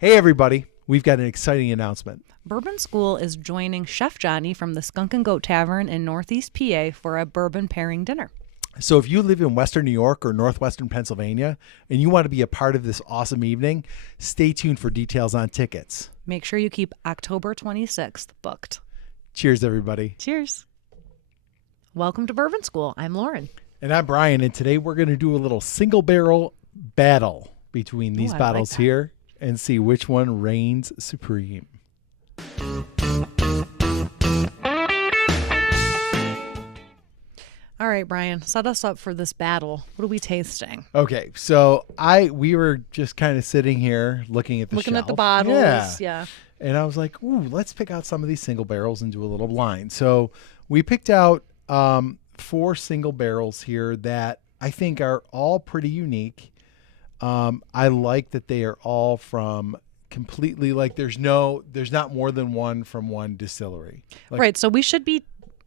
Hey, everybody. We've got an exciting announcement. Bourbon School is joining Chef Johnny from the Skunk and Goat Tavern in Northeast PA for a bourbon pairing dinner. So if you live in Western New York or Northwestern Pennsylvania and you want to be a part of this awesome evening, stay tuned for details on tickets. Make sure you keep October 26th booked. Cheers, everybody. Cheers. Welcome to Bourbon School. I'm Lauren. And I'm Brian, and today we're going to do a little single barrel battle between these bottles here and see which one reigns supreme. All right, Brian, set us up for this battle. What are we tasting? Okay, so we were just kind of sitting here looking at the Looking shelf. at the bottles. Yeah. And I was like, ooh, let's pick out some of these single barrels and do a little blind. So we picked out 4 single barrels here that I think are all pretty unique. I like that they are all from completely, like, there's not more than one from one distillery. Like, Right. So we should be,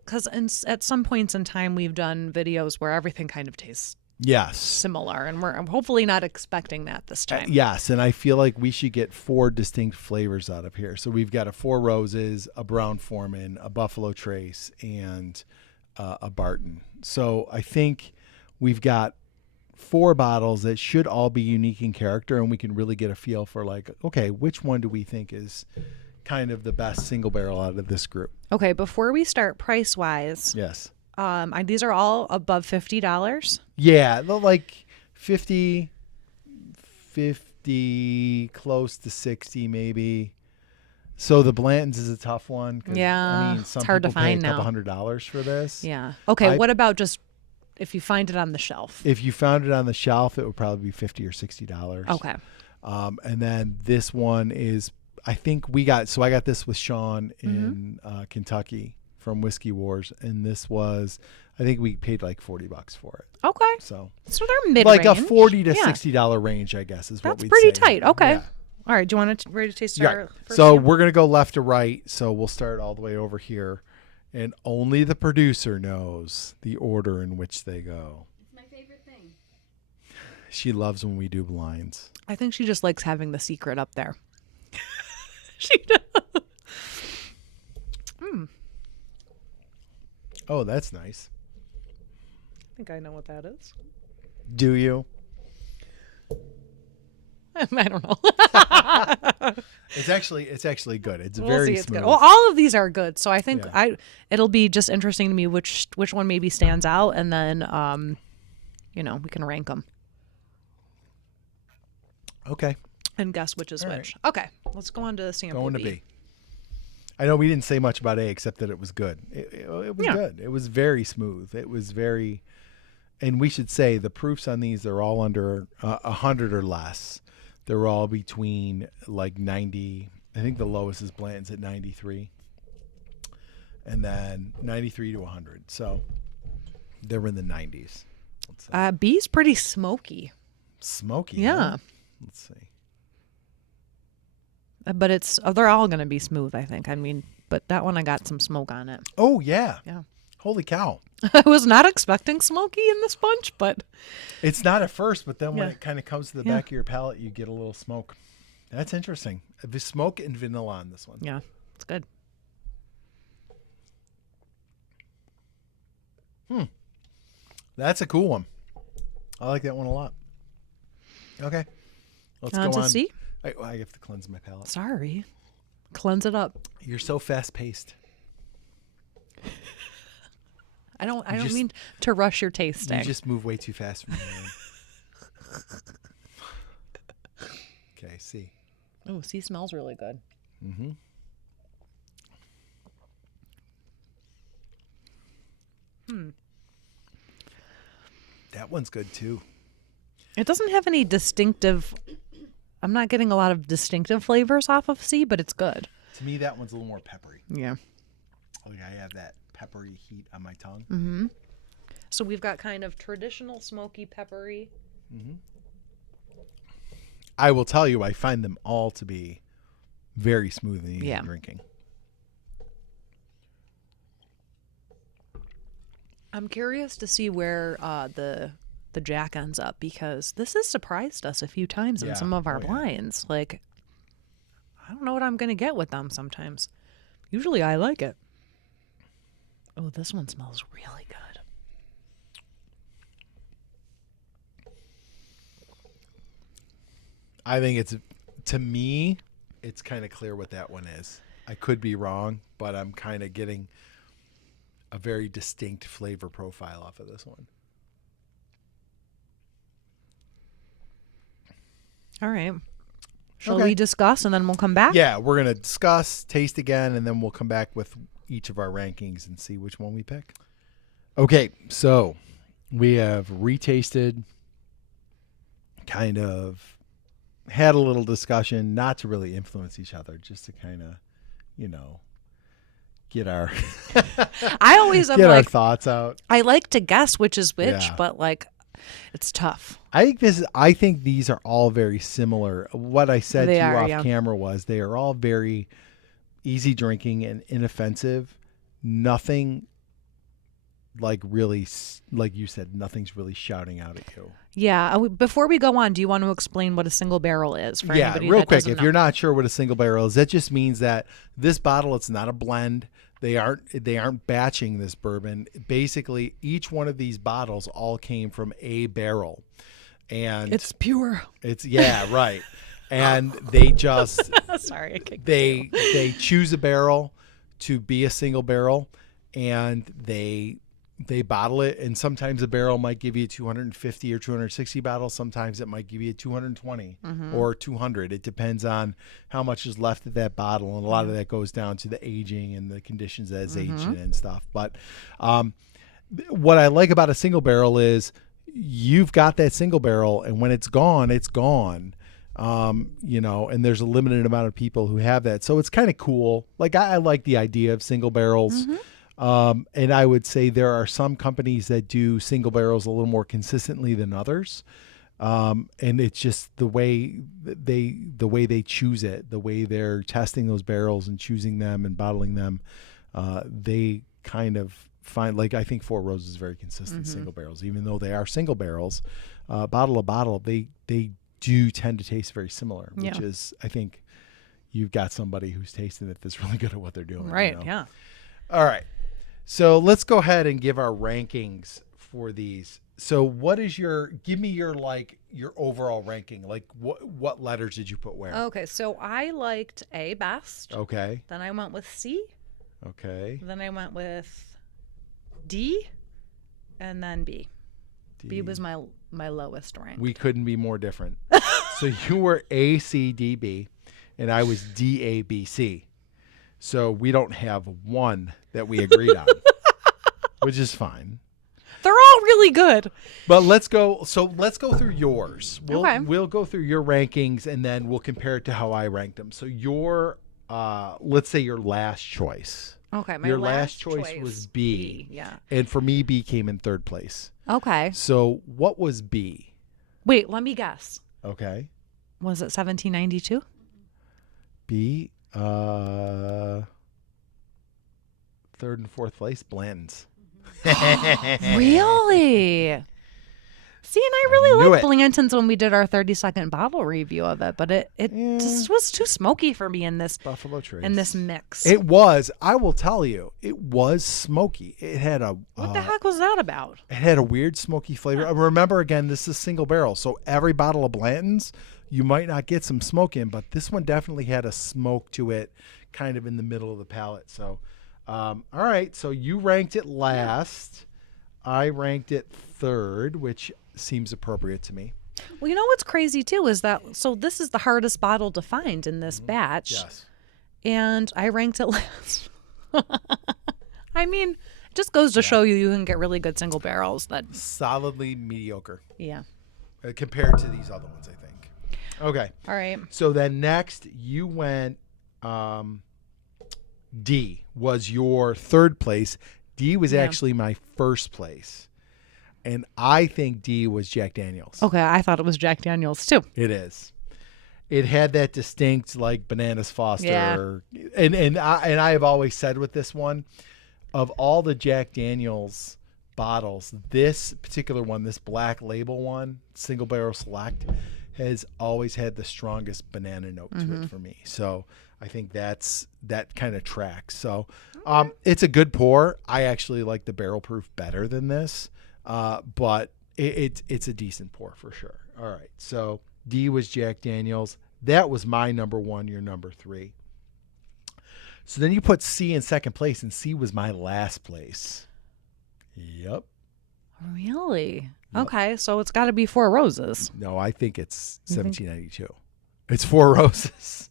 because at some points in time, we've done videos where everything kind of tastes yes. similar, and we're hopefully not expecting that this time. Yes, and I feel like we should get 4 distinct flavors out of here. So we've got a 4 Roses, a Brown Foreman, a Buffalo Trace, and a Barton. So I think we've got 4 bottles that should all be unique in character, and we can really get a feel for, like, okay, which one do we think is kind of the best single barrel out of this group? Okay, before we start, price-wise, Yes. these are all above $50. Yeah, like 50, close to 60 maybe. So the Blanton's is a tough one. Yeah, I mean, some it's hard to people pay find a couple now. $100s for this. Yeah. Okay, what about just if you find it on the shelf? If you found it on the shelf, it would probably be $50 or $60. Okay. And then this one is, I think I got this with Sean in Kentucky from Whiskey Wars, and this was, I think we paid like $40 for it. Okay. So they're mid-range. like a $40 to $60 range, I guess, is what That's we'd pretty say. tight. Okay. Yeah. All right. Do you want to ready to taste our first So sample? we're going to go left to right. So we'll start all the way over here. And only the producer knows the order in which they go. It's my favorite thing. She loves when we do blinds. I think she just likes having the secret up there. She does. Oh, that's nice. I think I know what that is. Do you? I don't know. It's actually good. It's We'll very see. It's smooth. good. Well, all of these are good, so I think Yeah. it'll be just interesting to me which one maybe stands out, and then we can rank them Okay. and guess which is All which. Okay, let's go on to sample Going to B. B. I know we didn't say much about A except that it was good. It was good. It was very smooth. It was very, and we should say the proofs on these are all under 100 or less. They're all between like 90. I think the lowest is Blanton's at 93, and then 93 to 100. So they're in the 90s. Let's say. B's pretty smoky. Smoky. Yeah. Huh? Let's see. But they're all going to be smooth, I think. I mean, but that one I got some smoke on it. Oh yeah. Yeah. Holy cow. I was not expecting smoky in this bunch, but It's not at first, but then when Yeah. it kind of comes to the Yeah. back of your palate, you get a little smoke. That's interesting. The smoke and vanilla on this one. yeah, it's good. That's a cool one. I like that one a lot. Okay. Let's go To on. C? I have to cleanse my palate. Sorry. Cleanse it up. You're so fast paced. I don't just- mean to rush your tasting. You just move way too fast for me. Okay, see. Oh, C smells really good. Mm-hmm. That one's good too. It doesn't have any distinctive. I'm not getting a lot of distinctive flavors off of C, but it's good. To me, that one's a little more peppery. Yeah. Like I have that peppery heat on my tongue. Mm-hmm. So we've got kind of traditional smoky peppery. I will tell you, I find them all to be very smooth and easy drinking. I'm curious to see where the Jack ends up, because this has surprised us a few times in Yeah. some of our Oh, yeah. blinds. Like, I don't know what I'm going to get with them sometimes. Usually I like it. Oh, this one smells really good. I think to me, it's kind of clear what that one is. I could be wrong, but I'm kind of getting a very distinct flavor profile off of this one. All right. Shall we discuss and then we'll come back? Yeah, we're going to discuss, taste again, and then we'll come back with each of our rankings and see which one we pick. Okay, so we have retasted, kind of had a little discussion, not to really influence each other, just to kind of, get our I always get our thoughts out. I like to guess which is which, Yeah. but it's tough. I think these are all very similar. What I said to you off camera was they are all very easy drinking and inoffensive. Nothing really, like you said, nothing's really shouting out at you. Yeah. Before we go on, do you want to explain what a single barrel is for anybody real that quick. doesn't If know? you're not sure what a single barrel is, that just means that this bottle, it's not a blend. They aren't batching this bourbon. Basically, each one of these bottles all came from a barrel, and It's pure. it's right. And they just Sorry, I kicked they choose a barrel to be a single barrel, and they bottle it. And sometimes a barrel might give you 250 or 260 bottles. Sometimes it might give you 220 or 200. It depends on how much is left of that bottle, and a lot of that goes down to the aging and the conditions that it's aged in and stuff. But what I like about a single barrel is you've got that single barrel, and when it's gone, it's gone. And there's a limited amount of people who have that. So it's kind of cool. Like I like the idea of single barrels. And I would say there are some companies that do single barrels a little more consistently than others. And it's just the way they choose it, the way they're testing those barrels and choosing them and bottling them. They kind of find, I think Four Roses is very consistent single barrels, even though they are single barrels, bottle to bottle, they do tend to taste very similar, which is, I think you've got somebody who's tasting it that's really good at what they're doing. Right. Yeah. All right. So let's go ahead and give our rankings for these. So give me your overall ranking. Like what letters did you put where? Okay. So I liked A best. Okay. Then I went with C. Okay. Then I went with D. And then B. B was my lowest rank. We couldn't be more different. So you were A, C, D, B, and I was D, A, B, C. So we don't have one that we agreed on, which is fine. They're all really good. But let's go through yours. We'll go through your rankings, and then we'll compare it to how I ranked them. So your, let's say your last choice. Okay, your last choice was B. Yeah. And for me, B came in third place. Okay. So what was B? Wait, let me guess. Okay. Was it 1792? B, third and fourth place, Blanton's. Really? See, and I really liked it. Blanton's when we did our 30-second bottle review of it, but it just was too smoky for me in this Buffalo Trace. in this mix. It was. I will tell you, it was smoky. It had a what the heck was that about? It had a weird smoky flavor. Remember, again, this is single barrel, so every bottle of Blanton's, you might not get some smoke in, but this one definitely had a smoke to it, kind of in the middle of the palate. So, all right. So you ranked it last. I ranked it third, which seems appropriate to me. Well, you know what's crazy too is that this is the hardest bottle to find in this batch. Yes. And I ranked it last. I mean, it just goes to show you can get really good single barrels that solidly mediocre. Yeah. Compared to these other ones, I think. Okay. All right. So then next you went D was your third place. D was actually my first place. And I think D was Jack Daniel's. Okay, I thought it was Jack Daniel's too. It is. It had that distinct Bananas Foster. Yeah. And I have always said with this one, of all the Jack Daniel's bottles, this particular one, this Black Label one, Single Barrel Select, has always had the strongest banana note to it for me. So I think that kind of tracks. So it's a good pour. I actually like the barrel proof better than this, but it's a decent pour for sure. All right, so D was Jack Daniel's. That was my number one, your number three. So then you put C in second place, and C was my last place. Yep. Really? Yep. Okay, so it's got to be Four Roses. No, I think it's 1792. It's Four Roses.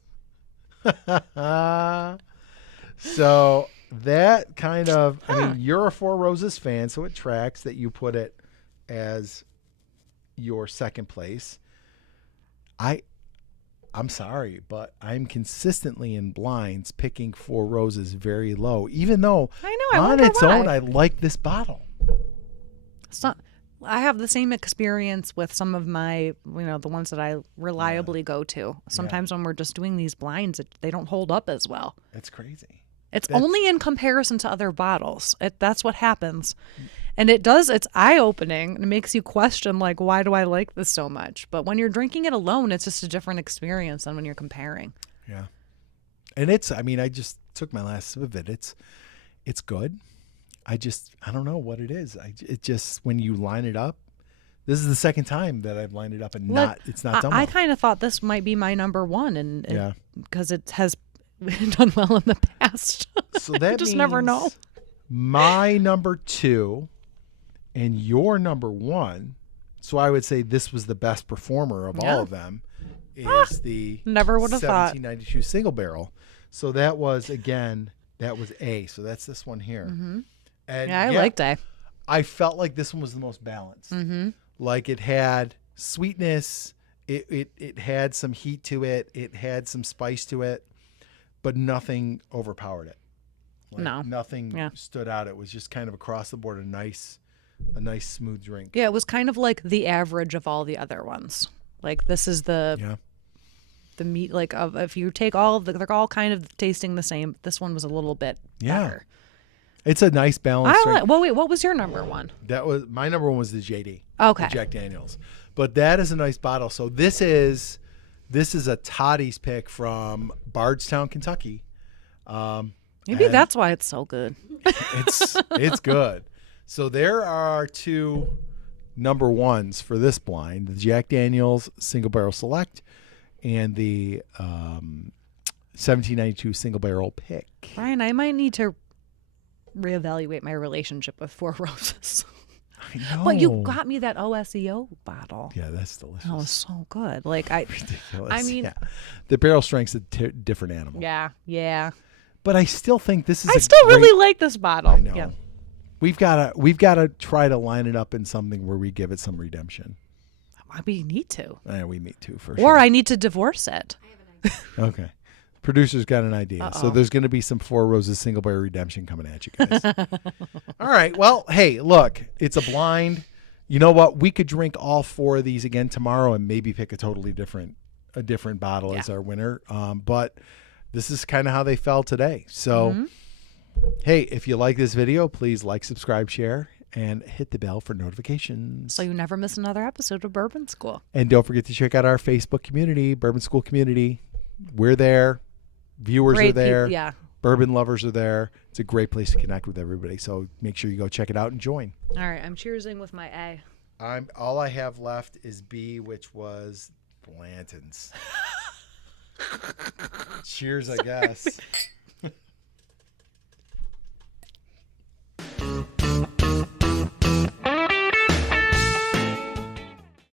So that kind of, I mean, you're a Four Roses fan, so it tracks that you put it as your second place. I'm sorry, but I'm consistently in blinds picking Four Roses very low, even though on its own, I like this bottle. I have the same experience with some of my, the ones that I reliably go to. Sometimes when we're just doing these blinds, they don't hold up as well. That's crazy. It's only in comparison to other bottles. That's what happens. And it's eye-opening. It makes you question, like, why do I like this so much? But when you're drinking it alone, it's just a different experience than when you're comparing. Yeah. And I just took my last sip of it. It's good. I don't know what it is. It just, when you line it up, this is the second time that I've lined it up and it's not done well. I kind of thought this might be my number one, because it has done well in the past. So that you just never know. My number two and your number one, so I would say this was the best performer of all of them, is the never would have 1792 single barrel. So that was A. So that's this one here. Mm-hmm. And I liked A. I felt like this one was the most balanced. Mm-hmm. Like it had sweetness, it had some heat to it, it had some spice to it, but nothing overpowered it. Nothing stood out. It was just kind of across the board a nice smooth drink. Yeah, it was kind of like the average of all the other ones. Like this is the meat, like if you take all of they're all kind of tasting the same. This one was a little bit better. It's a nice balance. Wait, what was your number one? That was my number one was the JD. Okay. The Jack Daniel's. But that is a nice bottle. So this is a Toddy's pick from Bardstown, Kentucky. Maybe that's why it's so good. It's good. So there are two number ones for this blind: the Jack Daniel's Single Barrel Select and the 1792 Single Barrel Pick. Brian, I might need to reevaluate my relationship with Four Roses. I know. But you got me that OSEO bottle. Yeah, that's delicious. That was so good. Like ridiculous. I mean, the barrel strength's a different animal. Yeah. But I still think this is. I still really like this bottle. I know. Yeah. We've got to try to line it up in something where we give it some redemption. We need to. Yeah, we need to for or sure. Or I need to divorce it. I have an idea. Okay. Producer's got an idea. Uh-oh. So there's going to be some Four Roses single barrel redemption coming at you guys. All right. Well, hey, look, it's a blind. You know what? We could drink all four of these again tomorrow and maybe pick a totally different bottle as our winner. But this is kind of how they fell today. So, hey, if you like this video, please like, subscribe, share, and hit the bell for notifications. So you never miss another episode of Bourbon School. And don't forget to check out our Facebook community, Bourbon School Community. We're there. Viewers are there. Yeah. Bourbon lovers are there. It's a great place to connect with everybody. So make sure you go check it out and join. All right. I'm cheersing with my A. All I have left is B, which was Blanton's. Cheers, I guess.